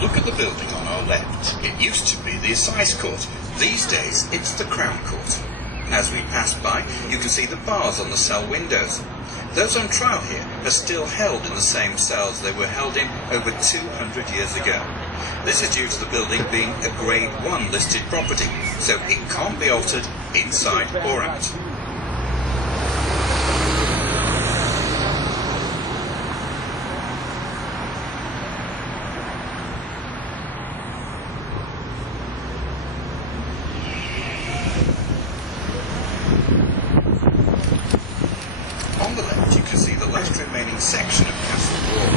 Look at the building on our left. It used to be the Assize Court. These days, it's the Crown Court. As we pass by, you can see the bars on the cell windows. Those on trial here are still held in the same cells they were held in over 200 years ago. This is due to the building being a Grade 1 listed property, so it can't be altered inside or out. On the left you can see the last remaining section of Castle Wall.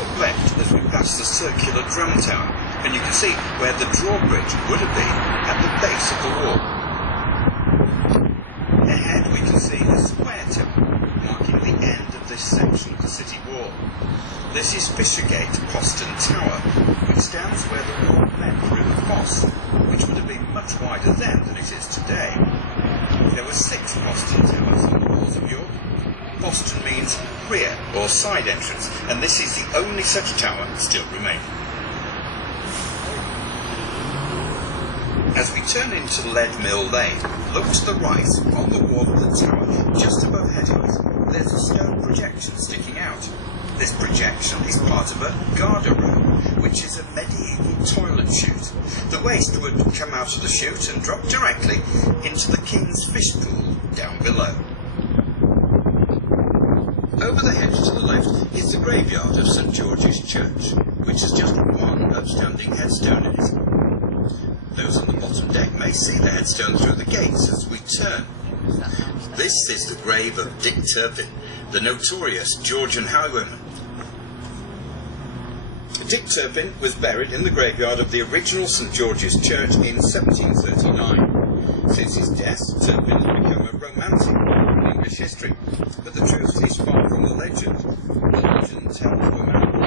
Up left as we pass the circular drum tower, and you can see where the drawbridge would have been at the base of the wall. Ahead we can see a square tower, marking the end of this section of the city wall. This is Fishergate Postern Tower, which stands where the wall met through the fosse, which would have been much wider then than it is today. There were 6 postern towers on the walls of York. Postern means rear or side entrance, and this is the only such tower still remaining. As we turn into Leadmill Lane, look to the right on the wall of the tower, just above head height. There's a stone projection sticking out. This projection is part of a garderobe, which is a medieval toilet chute. The waste would come out of the chute and drop directly into the King's Fish Pool down below. Over the hedge to the left is the graveyard of St George's Church, which has just one upstanding headstone in it. Those on the bottom deck may see the headstone through the gates as we turn. This is the grave of Dick Turpin, the notorious Georgian highwayman. Dick Turpin was buried in the graveyard of the original St George's Church in 1739. Since his death, Turpin has become a romantic in English history, but the truth is far from the legend. The legend tells of a man who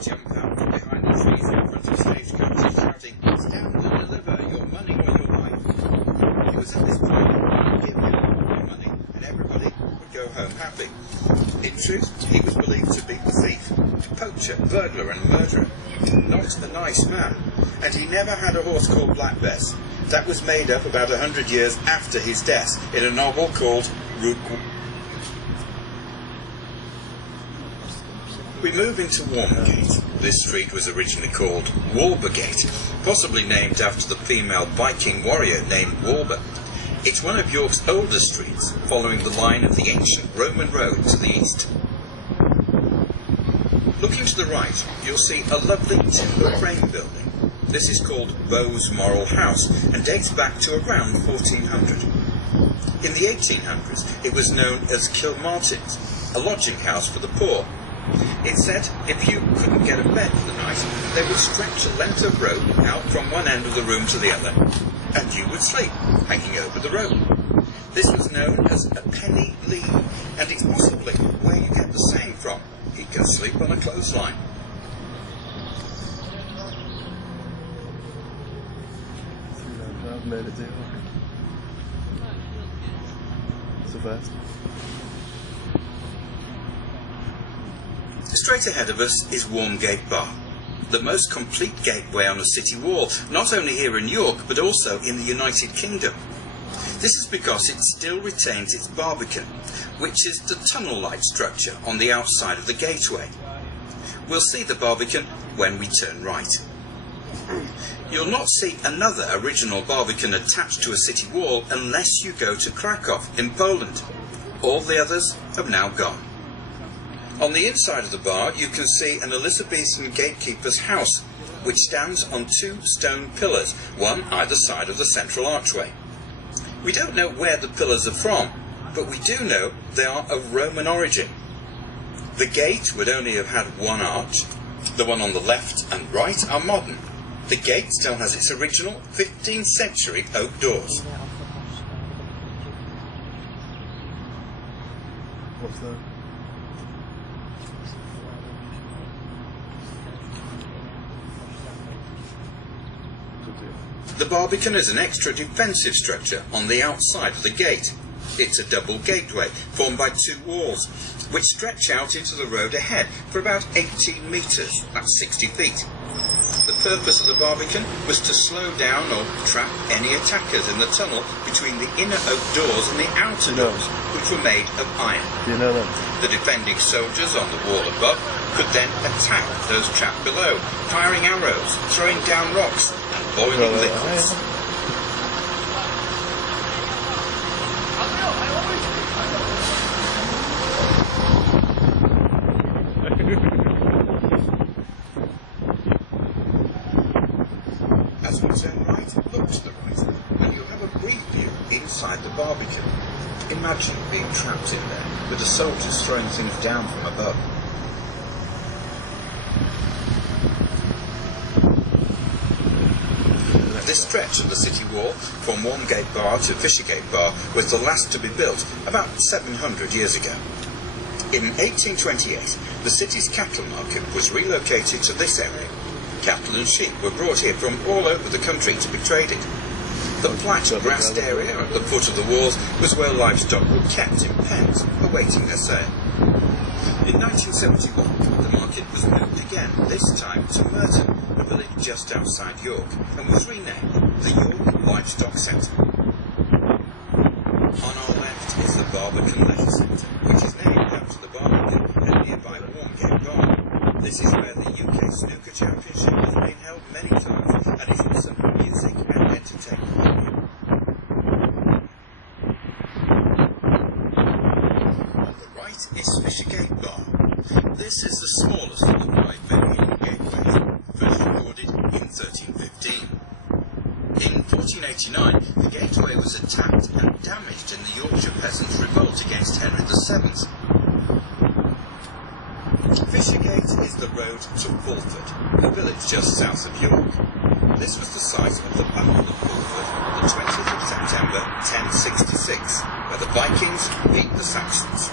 jump out from behind the trees in front of stagecoaches shouting, "Stand and deliver your money or your life." It was at this point that he would give him the money and everybody would go home happy. In truth, he was believed to be a thief, poacher, burglar and murderer. Not a nice man. And he never had a horse called Black Bess. That was made up about 100 years after his death in a novel called We move into Walmergate. This street was originally called Walbergate, possibly named after the female Viking warrior named Walber. It's one of York's oldest streets, following the line of the ancient Roman road to the east. Looking to the right, you'll see a lovely timber frame building. This is called Bowes Moral House and dates back to around 1400. In the 1800s, it was known as Kilmartin's, a lodging house for the poor. It said if you couldn't get a bed for the night, they would stretch a length of rope out from one end of the room to the other, and you would sleep, hanging over the rope. This was known as a penny lean, and it's possibly where you get the saying from, he can sleep on a clothesline. Straight ahead of us is Walmgate Bar, the most complete gateway on a city wall, not only here in York, but also in the United Kingdom. This is because it still retains its barbican, which is the tunnel-like structure on the outside of the gateway. We'll see the barbican when we turn right. You'll not see another original barbican attached to a city wall unless you go to Krakow in Poland. All the others have now gone. On the inside of the bar you can see an Elizabethan gatekeeper's house, which stands on 2 stone pillars, one either side of the central archway. We don't know where the pillars are from, but we do know they are of Roman origin. The gate would only have had one arch. The one on the left and right are modern. The gate still has its original 15th century oak doors. What's that? The barbican is an extra defensive structure on the outside of the gate. It's a double gateway formed by two walls, which stretch out into the road ahead for about 18 metres, that's 60 feet. The purpose of the barbican was to slow down or trap any attackers in the tunnel between the inner oak doors and the outer doors, which were made of iron. Do you know them? The defending soldiers on the wall above could then attack those trapped below, firing arrows, throwing down rocks, and boiling liquids. As we turn right, look to the right, and you'll have a brief view inside the barbican. Imagine being trapped in there, with the soldiers throwing things down from above. This stretch of the city wall, from Warmgate Bar to Fishergate Bar, was the last to be built about 700 years ago. In 1828, the city's cattle market was relocated to this area. Cattle and sheep were brought here from all over the country to be traded. The flat grassed area at the foot of the walls was where livestock were kept in pens, awaiting their sale. In 1971, the market was moved again, this time to Merton, a village just outside York, and was renamed the York Livestock Centre. On our left is the Barbican Leisure Centre, which is named after the Barbican at nearby Warmgate Bar. This is where the UK Snooker Championship has been held many times, and is also music and entertainment. On the right is Fishergate Bar. This is the smallest of the 5 venue gateways, first recorded in 1315. In 1489, the gateway was attacked and damaged in the Yorkshire peasants' revolt against Henry VII. Fishergate is the road to Fulford, a village just south of York. This was the site of the Battle of Fulford, the 20th of September 1066, where the Vikings beat the Saxons.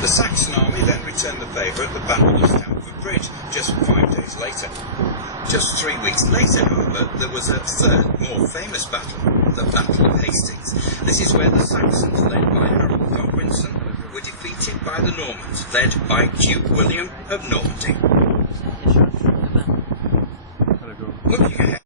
The Saxon army then returned the favour at the Battle of Stamford Bridge just 5 days later. Just 3 weeks later, however, there was a third, more famous battle, the Battle of Hastings. This is where the Saxons, led by Harold Godwinson, were defeated by the Normans, led by Duke William of Normandy. Looking ahead,